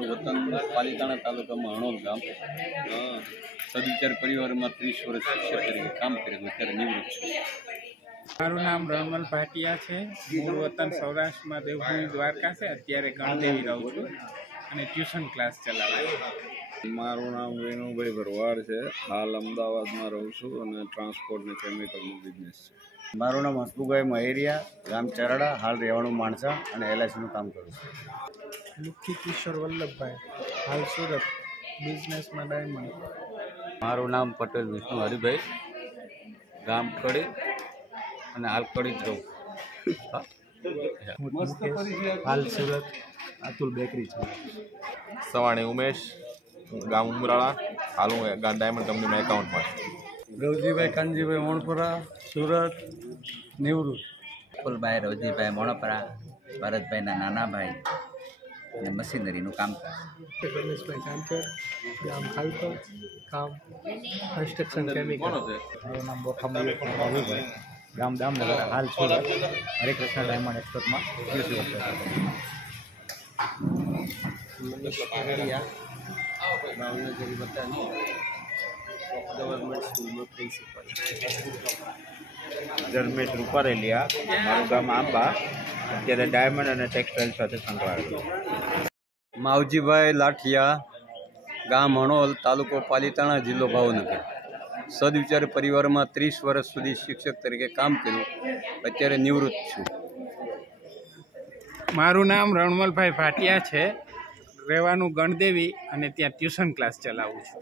મારું વતન પાલીતાણા તાલુકામાં હણોલ ગામ. સદવિચાર પરિવારમાં 30 વર્ષ શિક્ષક તરીકે કામ કરેલું, અત્યારે નિવૃત્ત છું. મારું નામ રણમલ ભાટિયા છે. મૂળ વતન સૌરાષ્ટ્રમાં દેવભૂમિ દ્વારકા છે. અત્યારે ગણદેવી રહું છું અને ટ્યુશન ક્લાસ ચલાવું છું. મારું નામ વિનુભાઈ ભરવાડ છે. હાલ અમદાવાદમાં રહું છું અને ટ્રાન્સપોર્ટ ને કેમિકલનો બિઝનેસ છે. મારું નામ હસમુભાઈ મહેરિયા, ગામ ચરડા, હાલ રહેવાનું માણસા અને એલઆઈસીનું કામ કરું છું. લુખી કિશોર વલ્લભભાઈ, હાલ સુરત, બિઝનેસમાં ડાયમંડ. મારું નામ પટેલ વિષ્ણુ હરિભાઈ, ગામ કડી અને હાલ કડી જ રહું. હાલ સુરત, અતુલ બેકરી છે. સવાણી ઉમેશ, ગામ ઉમરાળા, હાલ હું ડાયમંડ કંપનીમાં એકાઉન્ટમાં છું. રવજીભાઈ કાનજીભાઈ મોણપરા, સુરત, નિવૃત્ત. ફૂલભાઈ રવજીભાઈ મોણપરા, ભરતભાઈના નાના ભાઈ અને મશીનરીનું કામ કરે. ગણેશભાઈ કાંચર, ગામ ખાલકર, કામ કન્સ્ટ્રક્શન કેમિકલ. મારું નામ બોખાભાઈ બાબુભાઈ, ગામ દામનગર, હાલ સુરત, હરેકૃષ્ણ ડાયમંડ એક્સપોર્ટમાં મનીષ પરડિયા, ભાવનગર વતન, ગવર્મેન્ટ સ્કૂલમાં પ્રિન્સિપલ. ધર્મેશ રૂપારેલિયા, મારું ગામ આંબા, અત્યારે ડાયમંડ અને ટેક્સટાઇલ સાથે સંકળાયેલું. માવજીભાઈ લાઠિયા, ગામ હણોલ, તાલુકો પાલીતાણા, જિલ્લો ભાવનગર. સદવિચાર પરિવારમાં 30 વર્ષ સુધી શિક્ષક તરીકે કામ કર્યું, અત્યારે નિવૃત્ત છું. મારું નામ રણમલભાઈ ભાટિયા છે. રહેવાનું ગણદેવી અને ત્યાં ટ્યુશન ક્લાસ ચલાવું છું.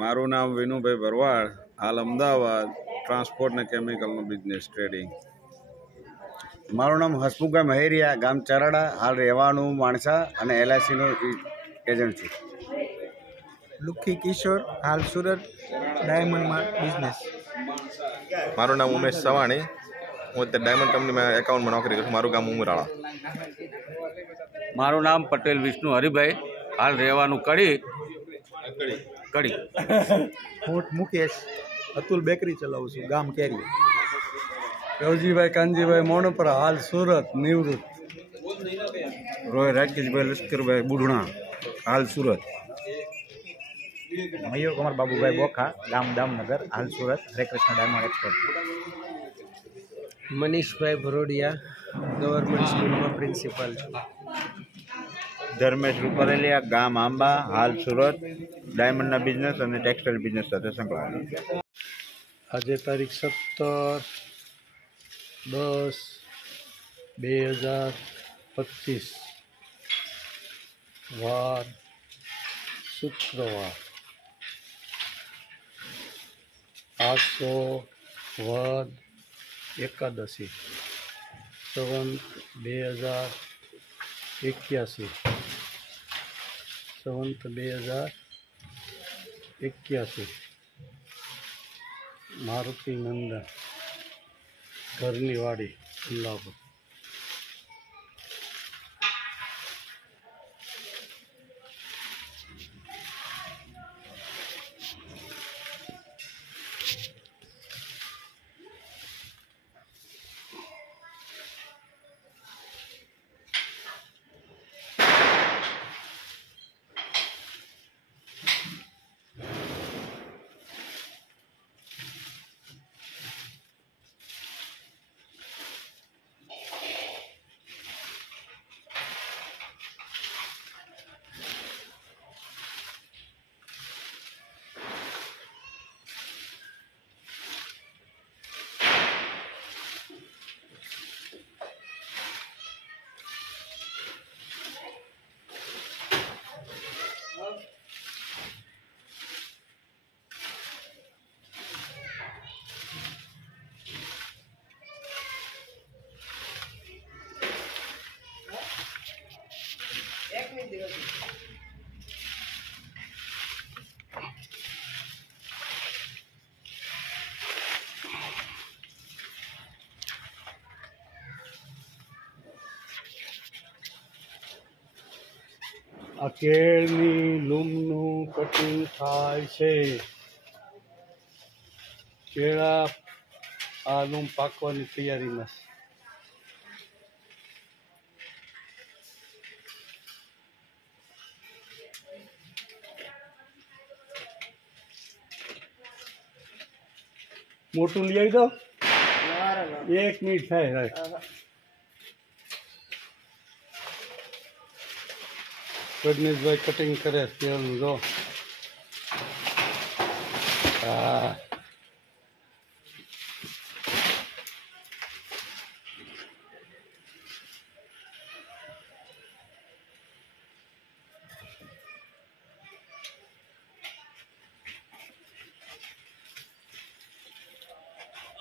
મારું નામ વિનુભાઈ ભરવાડ, હાલ અમદાવાદ, ટ્રાન્સપોર્ટ ને કેમિકલનો બિઝનેસ ટ્રેડિંગ. મારું નામ હસમુભાઈ મહેરિયા, ગામ ચરડા, હાલ રહેવાનું માણસા અને એલઆઈસીનું એજન્ટ છું. લુખી કિશોર, હાલ સુરત, ડાયમંડમાં બિઝનેસ. મારું નામ ઉમેશ સવાણી, હું અત્યારે ડાયમંડ કંપનીમાં એકાઉન્ટમાં નોકરી કરું છું. મારું ગામ ઉમરાળા. મારું નામ પટેલ વિષ્ણુ હરિભાઈ, હાલ રહેવાનું કડી. હું મુકેશ, અતુલ બેકરી ચલાવું છું, ગામ કેરી. રવજીભાઈ કાનજીભાઈ મોણપરા, હાલ સુરત, નિવૃત્ત. રોય રાકેશભાઈ લશ્કરભાઈ બુઢણા, હાલ સુરત. મયુર કુમાર બાબુભાઈ બોખા, ગામ દામનગર, હાલ સુરત, હરેકૃષ્ણ ડાયમંડ એક્સપોર્ટ. મનીષભાઈ ભરોડિયા, ગવર્મેન્ટ સ્કૂલમાં પ્રિન્સિપલ છું. ધર્મેશ રૂપારેલિયા, ગામ આંબા, હાલ સુરત, ડાયમંડના બિઝનેસ અને ટેક્સટાઇલ બિઝનેસ સાથે સંકળાયેલું. આજે તારીખ 17/10/2025, વાર શુક્રવાર, આસો વદ એકાદશી, સંવંત 2081, સંવંત 2081. મારુતિ નંદન, ઘરની વાડી, અલ્લાહપુર. આ કેળની લૂમનું કટિંગ થાય છે. કેળા આ લૂમ પાકવાની તૈયારીમાં છે. મોટું લઈ આવી દો 1 મિનિટ થાય રાઈટ પ્રજ્ઞેશભાઈ કટિંગ કરે તેલનું જો હા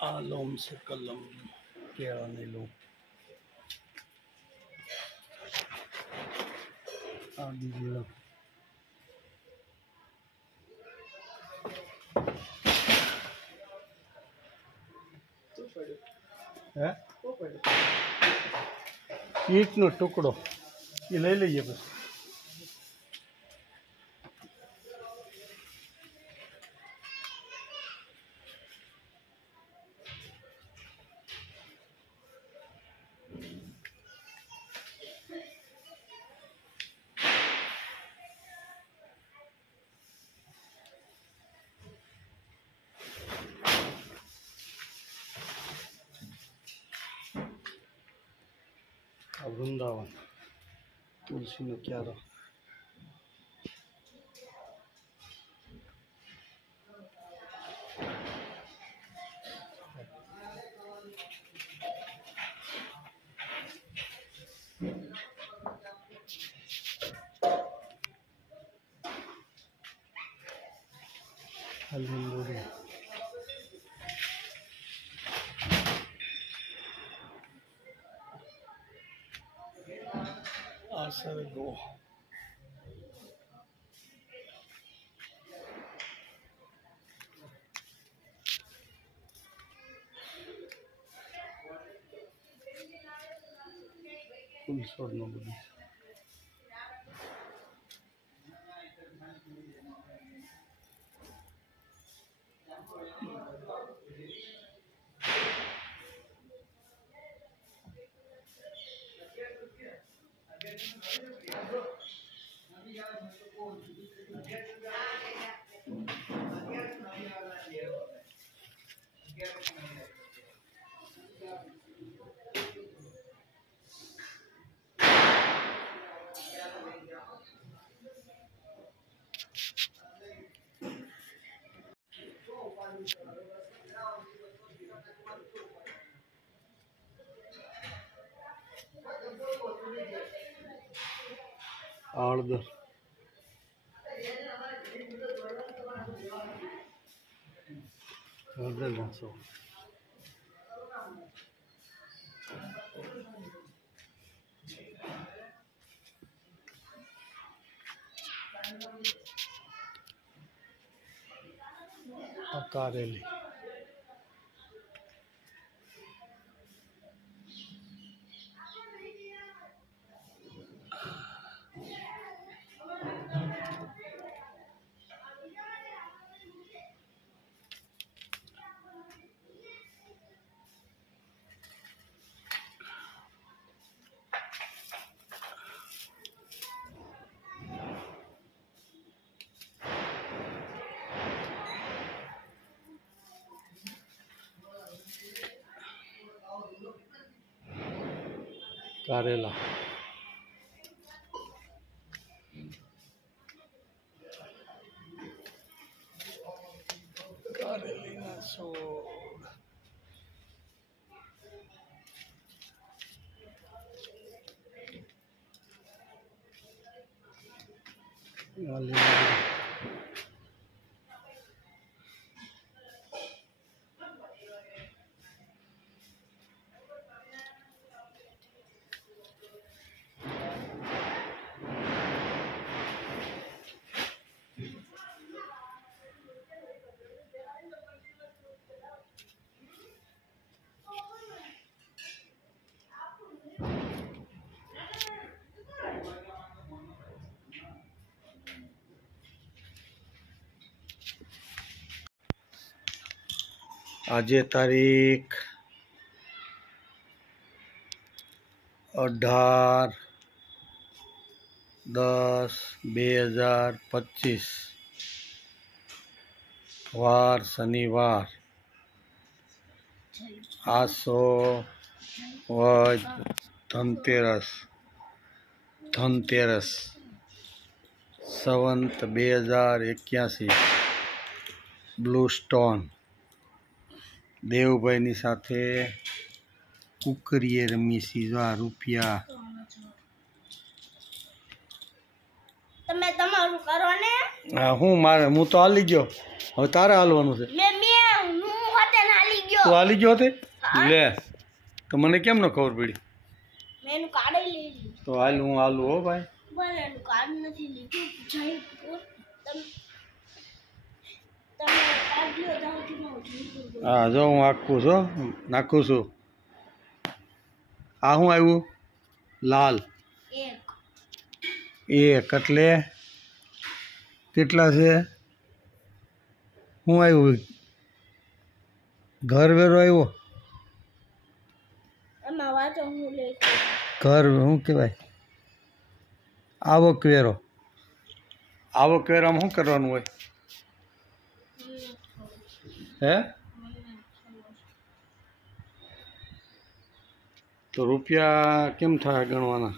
આ લોમ છે કલમ કેળાની લોમ આ બીજી લોમ હે ઈંટનો ટુકડો એ લઈ લઈએ પછી આ વૃંદાવન તુલસીનો ક્યારો લીંબોડી આ સરગવો ફૂલછોડનો બધું હળદર હળદર નાખો કારેલી કારેલા કારેલીના છોડ આજે તારીખ 18/10/2025 વાર શનિવાર આસો વજ ધનતેરસ સંવંત 2081 બ્લુ સ્ટોન દેવભાઈની સાથે કુકરીએ રમી સીધા રૂપિયા તમે તમારું કરો ને હા હું તો હાલી ગયો હવે તારે હાલવાનું છે હું હોતે હાલી ગયો તું હાલી ગયો તે લે તો મને કેમ ન ખબર પડી મેં એનું કાર્ડ લઈ લીધું તો હાલ હું હાલું હો ભાઈ પણ એનું કાર્ડ નથી લીધું જયપુર તમે કાર્ડ લ્યો ત્યાંથી હું જયપુર હા જો હું નાખું છું આ શું આવ્યું લાલ એક એટલે કેટલા છે શું આવ્યું ઘર વેરો આવ્યો એમાં વાંચો હું લખું ઘર શું કહેવાય આવકવેરો આવકવેરામાં શું કરવાનું હોય હે તો રૂપિયા કેમ થાય ગણવાના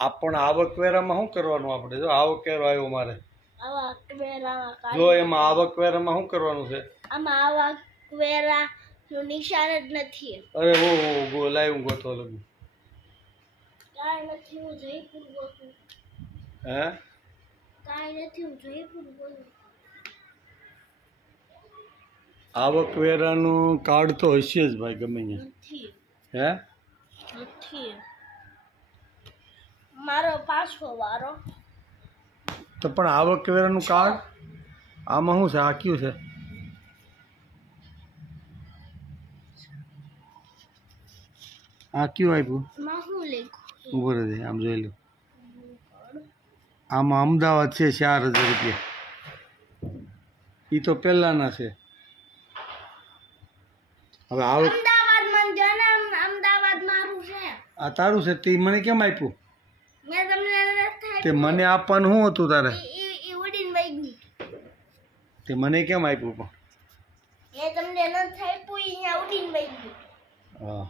આપણ આવકવેરામાં શું કરવાનું આપણે જો આવકવેરો આવ્યો મારે જો એમાં આવકવેરામાં શું કરવાનું છે આમાં આવકવેરા નું નિશાન જ નથી અરે ઓ લાઈ હું ગોતો લગું કાંઈ નથી હું જયપુર ગોતું હે કાંઈ નથી હું જયપુર ગોતું આવકવેરાનું કાર્ડ તો હશે જ ભાઈ ગમે ત્યાં નથી હે નથી મારો પાછો વારો તો પણ આવકવેરાનું કાર્ડ આમાં શું છે આ કયું છે આ કયું આપ્યું માં હું લખું ઉભો રહે આમ જોઈ લો આમાં અમદાવાદ છે 4000 રૂપિયા એ તો પહેલાના છે હવે અમદાવાદ માં જન્મ અમદાવાદ મારું છે આ તારું છે તે મને કેમ આપ્યું મેં તમને તે મને આપવાનું શું હતું તારે એ ઉડીને વઈ ગઈ તે મને કેમ આપ્યું પણ મેં તમને ન થાય પૂઈ અહીંયા ઉડીને વઈ ગઈ હા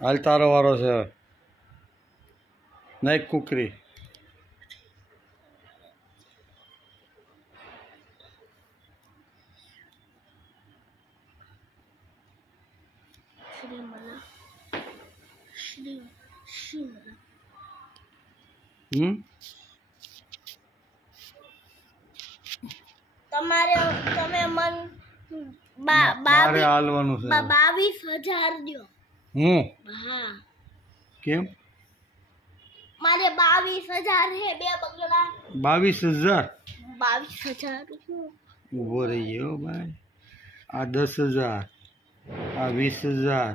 હાલ તારો વારો છે નહીં કુકરી તમારે તમે મન મારે હાલવાનું છે 22,000 દો હા કેમ મારે 22,000 હે બે બગલા 22,000 22,000 ઊભો રહી ગયો ભાઈ આ 10,000 આ 20,000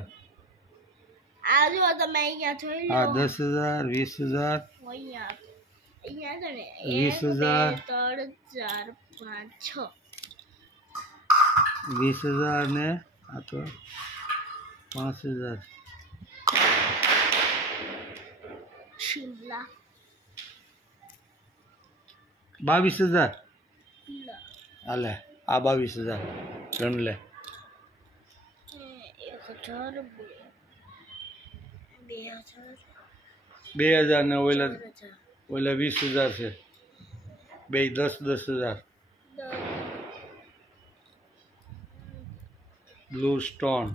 આ જો તમે અહીંયા જોઈ લો આ 10,000 20,000 અહીંયા અહીંયા છે ને 20,000 1 2 3 4 5 6 20,000 ને આ તો 5,000 શિમલા 22,000 હાલે આ 22,000 ગણ લે 1,000 2,000 ને ઓલા 20,000 છે બે 10,000 બ્લુ સ્ટોન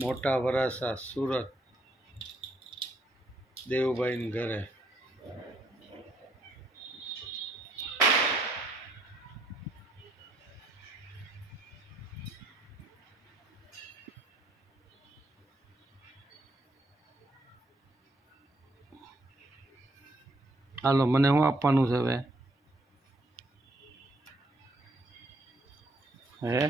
મોટા વરાસા સુરત દેવભાઈના ઘરે હાલો મને શું આપવાનું છે હવે હે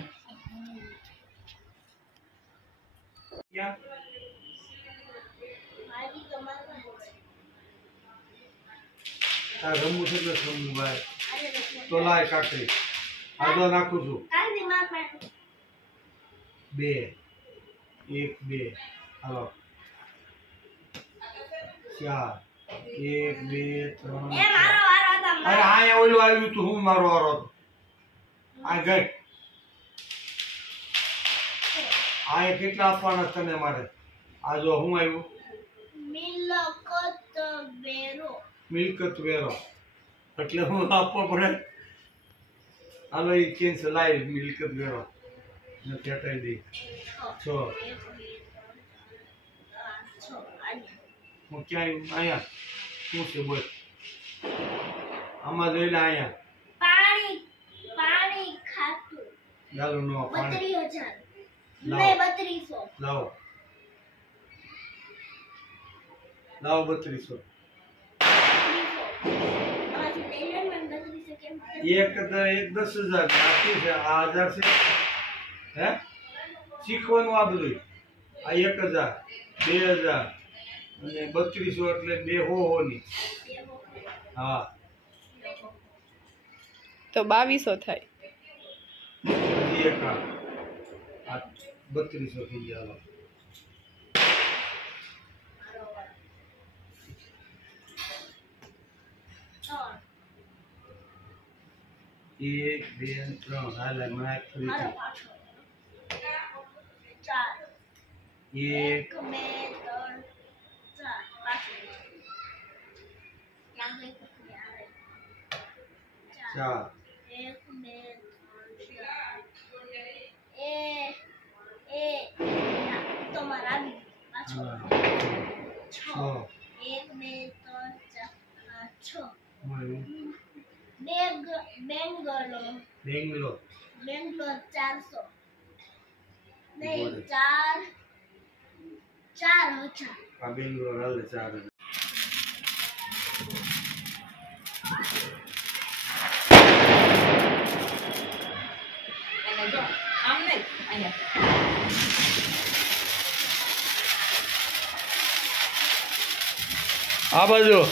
રમવું છે રમવું ભાઈ તો લાય કાકડી આ તો નાખું છું 2 1 2 હાલો 4 1 2 3 અરે આ ઓલું આવ્યું તું હું મારો વારો આ ગઈ આ કેટલા આપવાના તને મારે આ જો હું આવ્યું મિલકત વેરો એટલે હું આપવો પડે હાલો એ કેન્સલ લાવી મિલકત વેરો ને હટાવી દઈ 6 હું ક્યાં અહીંયા શું છે બોલ આમાં જોઈ લે અહીંયા પાણી ખાતું ચાલો નો પાણી 32,000 નહીં 3200 લાવો 3200 એક 10,000 બાકી છે આ 1000 છે હે શીખવાનું આ બધું આ 1,000 2,000 અને 3200 એટલે 2 હો ની હા તો 2200 થાય એક આ 3200 થઈ ગયા 1 2 3 હાલે માઈક ફરી 1 1 2 3 4 તમારા પાછો 6 1 2 3 4 5 6 બેંગ્લોર 400 નહીં 4,000 આ બેંગ્લોર હાલે 4,000 આ બાજુ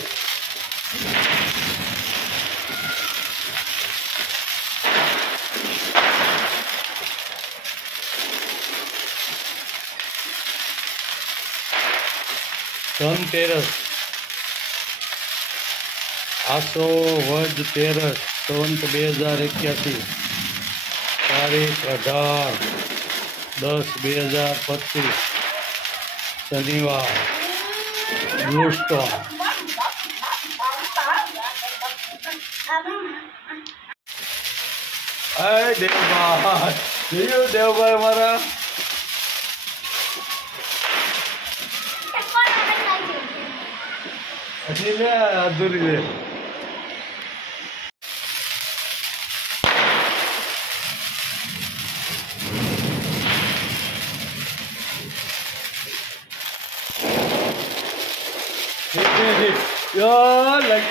ધનતેરસ આસો વજ તેરસ સંવંત 2081 તારીખ 18/10/2025 શનિવાર બ્લુસ્ટોન દેવભાઈ મારા હજી લે અધૂરી લે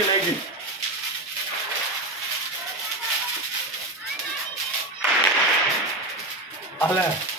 લાગી હાલે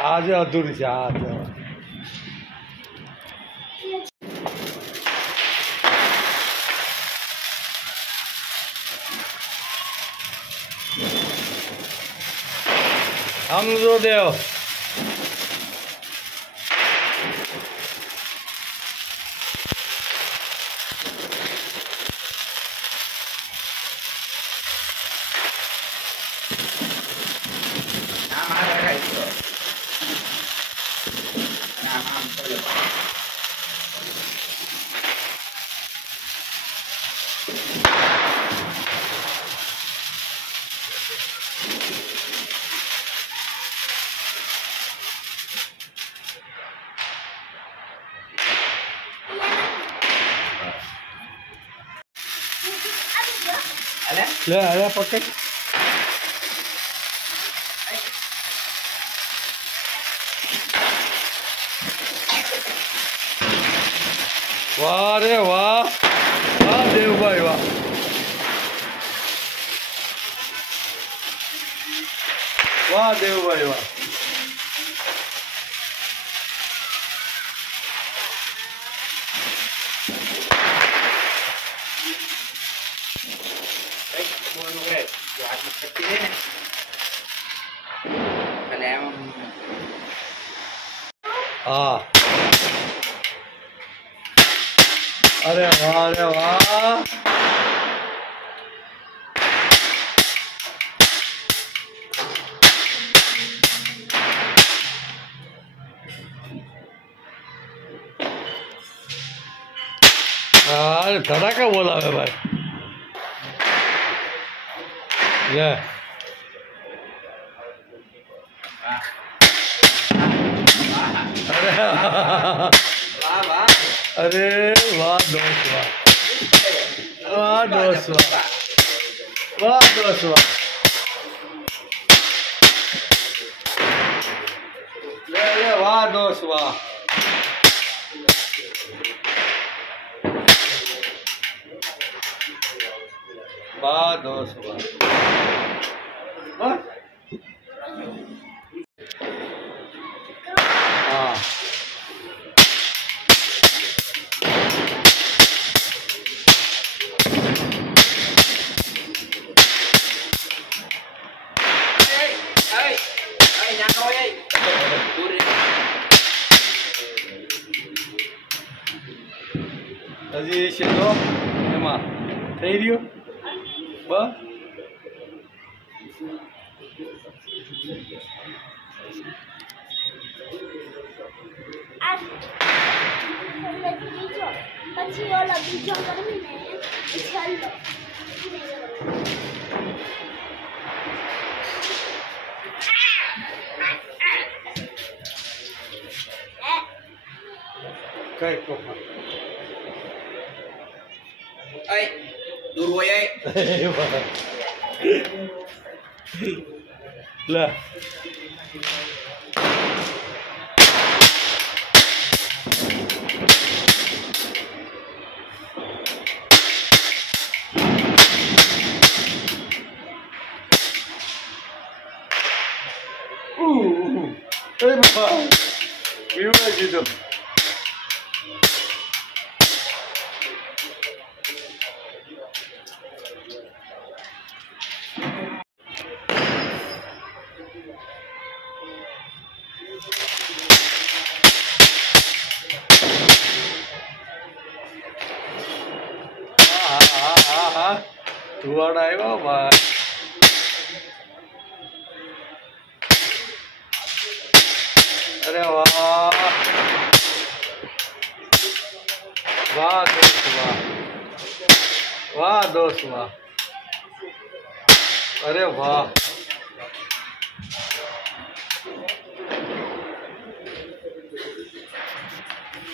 આજે અધૂરી છે આ સમજો દેવ લે હવે પકડ વાહ રે વાહ વાહ દેવભાઈ વાહ વાહ દેવભાઈ વાહ हाँ अरे वाह अरे वाह अरे धड़ाका बोलावे भाई ले अरे वाह दोस्त वाह वाह दोस्त वाह दोस्त वाह ले वाह दोस्त वाह वाह दोस्त वाह हाँ હજી છે તો એમાં થઈ રહ્યું બસ બીજો પછી ઓલો બીજો કરવી ને છેલ્લો કઈ કોફા દૂર હોય લે એ બાપા પીવડાવી દીધો ધુવાડા આવ્યો ભાઈ અરે વાહ વાહ દોસ્ત વાહ વાહ દોસ્ત વાહ અરે વાહ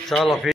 ચાલો